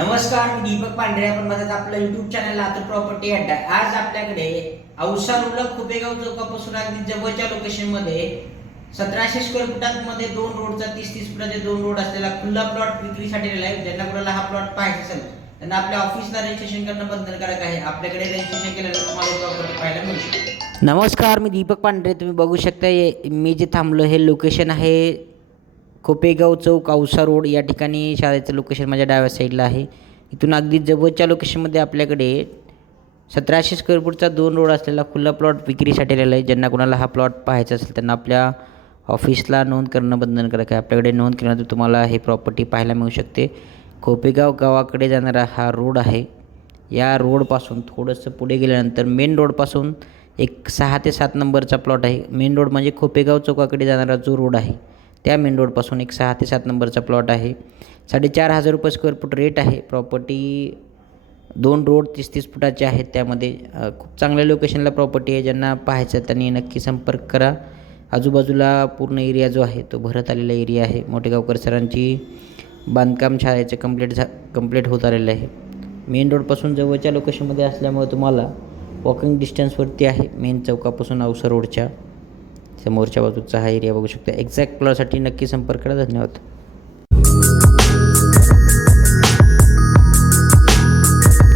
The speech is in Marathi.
नमस्कार मी दीपक पांढरे आपण बघत आपलं युट्यूब चॅनल लातूर प्रॉपर्टी अड्डा आज आपल्याकडे औसा रोडला खुपेगाव चौकापासून अगदी जवळच्या लोकेशनमध्ये सतराशे स्क्वेअर फुटांमध्ये दोन रोडचा तीस तीस फुटाचे दोन रोड असलेला खुल्ला प्लॉट विक्रीसाठी आलेला आहे. ज्यांना कुणाला हा प्लॉट पाहिजे असेल त्यांना आपल्या ऑफिसला रजिस्ट्रेशन करणं बंधनकारक आहे. आपल्याकडे रजिस्ट्रेशन केलेलं तुम्हाला प्रॉपर्टी पाहायला मिळू शकते. नमस्कार मी दीपक पांढरे. तुम्ही बघू शकता हे- मी जे थांबलो हे लोकेशन आहे खोपेगाव चौक औसा रोड या ठिकाणी शाळेचं लोकेशन माझ्या डाव्या साईडला आहे. इथून अगदी जवळच्या लोकेशनमध्ये आपल्याकडे सतराशे स्क्वेअर फूटचा दोन रोड असलेला खुला प्लॉट विक्रीसाठी आलेला आहे. ज्यांना कोणाला हा प्लॉट पाहायचा असेल त्यांना आपल्या ऑफिसला नोंद करणं बंधनकारक आहे आपल्याकडे नोंद केल्यानंतर तुम्हाला हे प्रॉपर्टी पाहायला मिळू शकते. खोपेगाव गावाकडे जाणारा हा रोड आहे. या रोडपासून थोडंसं पुढे गेल्यानंतर मेन रोडपासून एक सहा ते सात नंबरचा प्लॉट आहे. मेन रोड म्हणजे खोपेगाव चौकाकडे जाणारा जो रोड आहे. त्या मेन रोडपासून एक सहा ते सात नंबरचा प्लॉट आहे. साडेचार हजार रुपये स्क्वेअर फूट रेट आहे. प्रॉपर्टी दोन रोड तीस तीस फुटाचे आहेत त्यामध्ये. खूप चांगल्या लोकेशनला प्रॉपर्टी आहे. ज्यांना पाहायचं आहे त्यांनी नक्की संपर्क करा. आजूबाजूला पूर्ण एरिया जो आहे तो भरत आलेला एरिया आहे. मोठेगावकर सरांची बांधकाम शाळेचं कंप्लीट झा कंप्लीट होत आलेलं आहे. मेन रोडपासून जवळच्या लोकेशनमध्ये असल्यामुळे तुम्हाला वॉकिंग डिस्टन्सवरती आहे. मेन चौकापासून औसा रोडच्या समोरच्या बाजूचा हा एरिया बघू शकता. एक्झॅक्ट प्लॉटसाठी नक्की संपर्क करा. धन्यवाद.